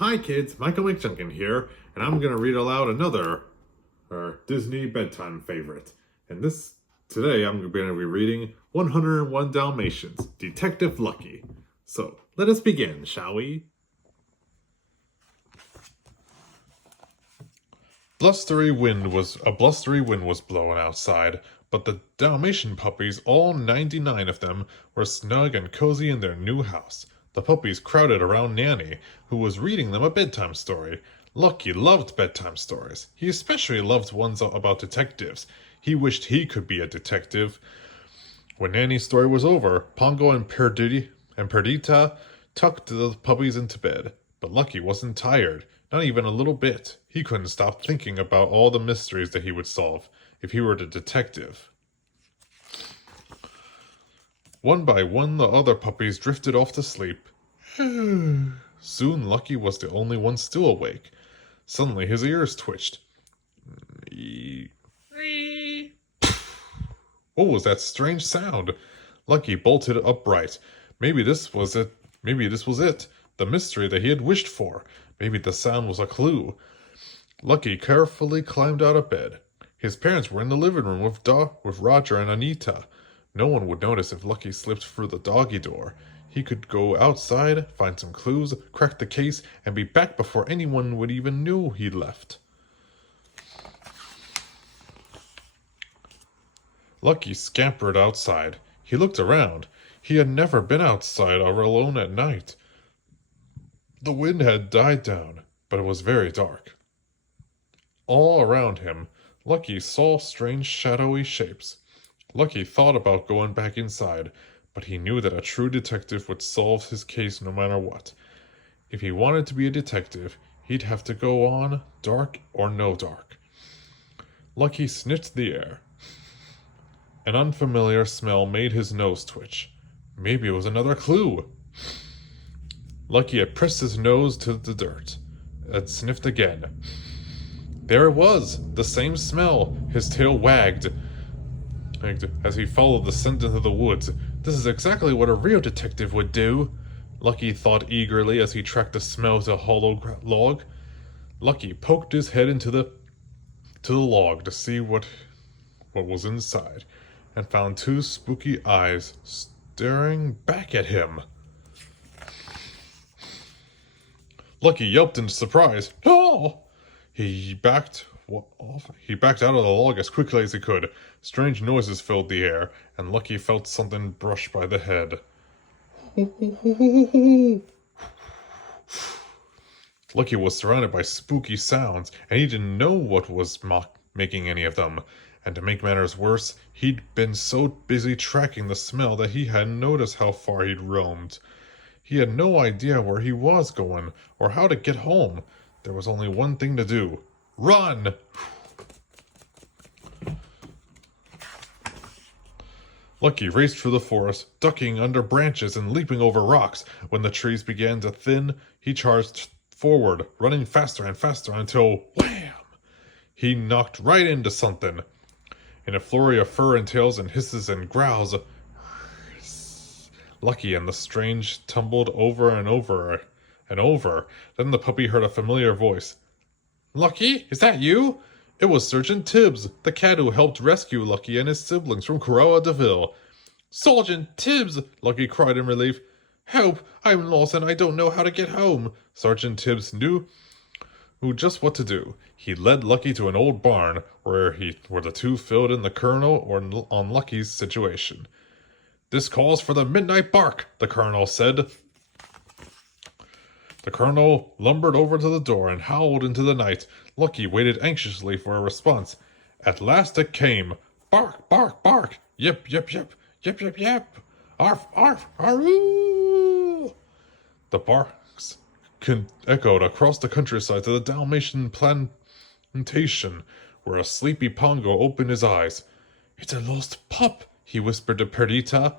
Hi kids, Michael McJunkin here, and I'm going to read aloud another Disney Bedtime favorite. And today I'm going to be reading 101 Dalmatians, Detective Lucky. So, let us begin, shall we? A blustery wind was blowing outside, but the Dalmatian puppies, all 99 of them, were snug and cozy in their new house. The puppies crowded around Nanny, who was reading them a bedtime story. Lucky loved bedtime stories. He especially loved ones about detectives. He wished he could be a detective. When Nanny's story was over, Pongo and Perdita tucked the puppies into bed. But Lucky wasn't tired, not even a little bit. He couldn't stop thinking about all the mysteries that he would solve if he were the detective. One by one, the other puppies drifted off to sleep. Soon, Lucky was the only one still awake. Suddenly, his ears twitched. What was that strange sound? Lucky bolted upright. Maybe this was it. The mystery that he had wished for. Maybe the sound was a clue. Lucky carefully climbed out of bed. His parents were in the living room with Roger and Anita. No one would notice if Lucky slipped through the doggy door. He could go outside, find some clues, crack the case, and be back before anyone would even know he'd left. Lucky scampered outside. He looked around. He had never been outside or alone at night. The wind had died down, but it was very dark. All around him, Lucky saw strange shadowy shapes. Lucky thought about going back inside, but he knew that a true detective would solve his case no matter what. If he wanted to be a detective, he'd have to go on, dark or no dark. Lucky sniffed the air. An unfamiliar smell made his nose twitch. Maybe it was another clue. Lucky had pressed his nose to the dirt, and sniffed again. There it was, the same smell. His tail wagged as he followed the scent into the woods. This is exactly what a real detective would do, Lucky thought eagerly as he tracked the smell to a hollow log. Lucky poked his head into the log to see what was inside, and found two spooky eyes staring back at him. Lucky yelped in surprise. "No!" He backed out of the log as quickly as he could. Strange noises filled the air, and Lucky felt something brush by the head. Lucky was surrounded by spooky sounds, and he didn't know what was making any of them. And to make matters worse, he'd been so busy tracking the smell that he hadn't noticed how far he'd roamed. He had no idea where he was going, or how to get home. There was only one thing to do. Run! Lucky raced through the forest, ducking under branches and leaping over rocks. When the trees began to thin, he charged forward, running faster and faster until, wham! He knocked right into something. In a flurry of fur and tails and hisses and growls, Lucky and the strange tumbled over and over and over. Then the puppy heard a familiar voice. "Lucky, is that you?" It was Sergeant Tibbs, the cat who helped rescue Lucky and his siblings from Coroa DeVille. "Sergeant Tibbs!" Lucky cried in relief. "Help! I'm lost and I don't know how to get home." Sergeant Tibbs knew just what to do. He led Lucky to an old barn where the two filled in the colonel on Lucky's situation. "This calls for the midnight bark," the colonel said. The colonel lumbered over to the door and howled into the night. Lucky waited anxiously for a response. At last it came. "Bark, bark, bark! Yip, yip, yip! Yip, yip, yip! Arf, arf, aroo!" The barks echoed across the countryside to the Dalmatian plantation, where a sleepy Pongo opened his eyes. "It's a lost pup," he whispered to Perdita.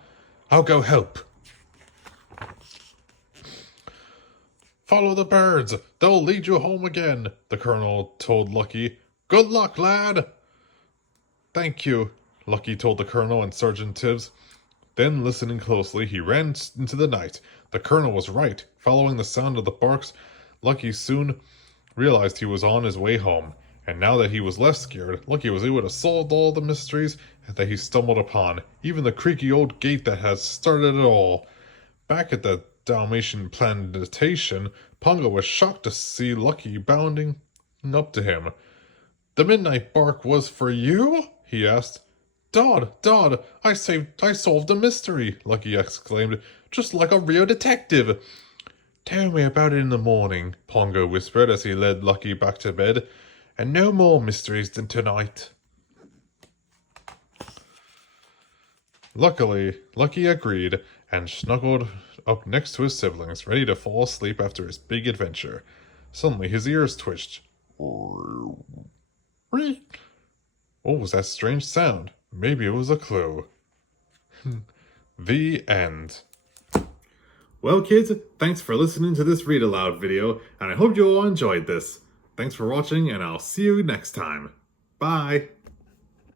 "I'll go help." "Follow the birds. They'll lead you home again," the colonel told Lucky. "Good luck, lad." "Thank you," Lucky told the colonel and Sergeant Tibbs. Then, listening closely, he ran into the night. The colonel was right. Following the sound of the barks, Lucky soon realized he was on his way home, and now that he was less scared, Lucky was able to solve all the mysteries that he stumbled upon, even the creaky old gate that had started it all. Back at the Dalmatian plantation, Pongo was shocked to see Lucky bounding up to him. "The midnight bark was for you?" he asked. Dot, I solved a mystery," Lucky exclaimed, "just like a real detective." "Tell me about it in the morning," Pongo whispered as he led Lucky back to bed. "And no more mysteries than tonight." Luckily, Lucky agreed and snuggled up next to his siblings, ready to fall asleep after his big adventure. Suddenly, his ears twitched. What was that strange sound? Maybe it was a clue. The end. Well, kids, thanks for listening to this read aloud video, and I hope you all enjoyed this. Thanks for watching, and I'll see you next time. Bye!